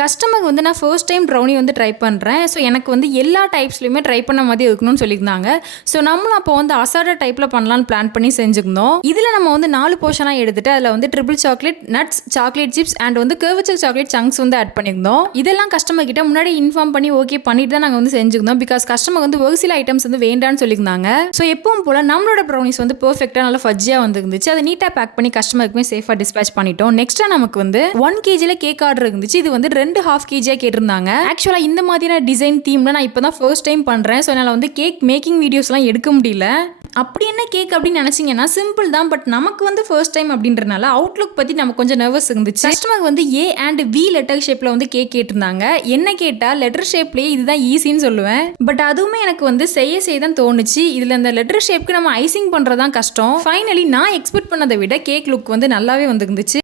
கஸ்டமருக்கு வந்து நான் ஃபர்ஸ்ட் டைம் ப்ரௌனி வந்து ட்ரை பண்ணுறேன். ஸோ எனக்கு வந்து எல்லா டைப்ஸ்லையுமே ட்ரை பண்ண மாதிரி இருக்கணும்னு சொல்லியிருந்தாங்க. ஸோ நம்மளும் அப்போ வந்து அசாடா டைப்பில் பண்ணலான்னு பிளான் பண்ணி செஞ்சுருந்தோம். இதில் நம்ம வந்து 4 போர்ஷனாக எடுத்துட்டு அதில் வந்து triple chocolate, nuts, chocolate chips and வந்து கர்வச்சர் சாக்லேட் சங்க்ஸ் வந்து ஆட் பண்ணியிருந்தோம். இதெல்லாம் கஸ்டமர் கிட்ட முன்னாடி இன்ஃபார்ம் பண்ணி ஓகே பண்ணிட்டு தான் நாங்கள் வந்து செஞ்சுருந்தோம். பிகாஸ் கஸ்டமர் வந்து ஒரு சில ஐட்டம்ஸ் வந்து வேண்டான்னு சொல்லியிருந்தாங்க. ஸோ எப்பவும் போல் நம்மளோட ப்ரௌனிஸ் வந்து பெர்ஃபெக்டாக நல்லா ஃபஜ்ஜியாக வந்துருந்துச்சு. அதை நீட்டாக பேக் பண்ணி கஸ்டமருக்குமே சேஃபாக டிஸ்பேச் பண்ணிட்டோம். நெக்ஸ்ட்டாக நமக்கு வந்து 1 kgல கேக் ஆர்டர் இருந்துச்சு. இது வந்து 2 ½ kg கேட்டிருந்தாங்க. ஆக்சுவலாக இந்த மாதிரியான டிசைன் தீம்ல நான் இப்போ தான் ஃபர்ஸ்ட் டைம் பண்ணுறேன். ஸோ என்னால் வந்து கேக் மேக்கிங் வீடியோஸ்லாம் எடுக்க முடியல. அப்படி என்ன கேக் அப்படின்னு நினச்சிங்கன்னா சிம்பிள் தான். பட் நமக்கு வந்து ஃபர்ஸ்ட் டைம் அப்படின்றனால அவுட்லுக் பற்றி நமக்கு கொஞ்சம் நர்வஸ் இருந்துச்சு. கஸ்டமருக்கு வந்து A and V லெட்டர் ஷேப்பில் வந்து கேக் கேட்டிருந்தாங்க. என்ன கேட்டால் லெட்டர் ஷேப்லேயே இதுதான் ஈஸின்னு சொல்லுவேன். பட் அதுவுமே எனக்கு வந்து செய்ய தான் தோணுச்சு. இதில் அந்த லெட்டர் ஷேப்க்கு நம்ம ஐசிங் பண்ணுறது தான் கஷ்டம். ஃபைனலி நான் எக்ஸ்பெக்ட் பண்ணதை விட கேக் லுக் வந்து நல்லாவே வந்துருந்துச்சு.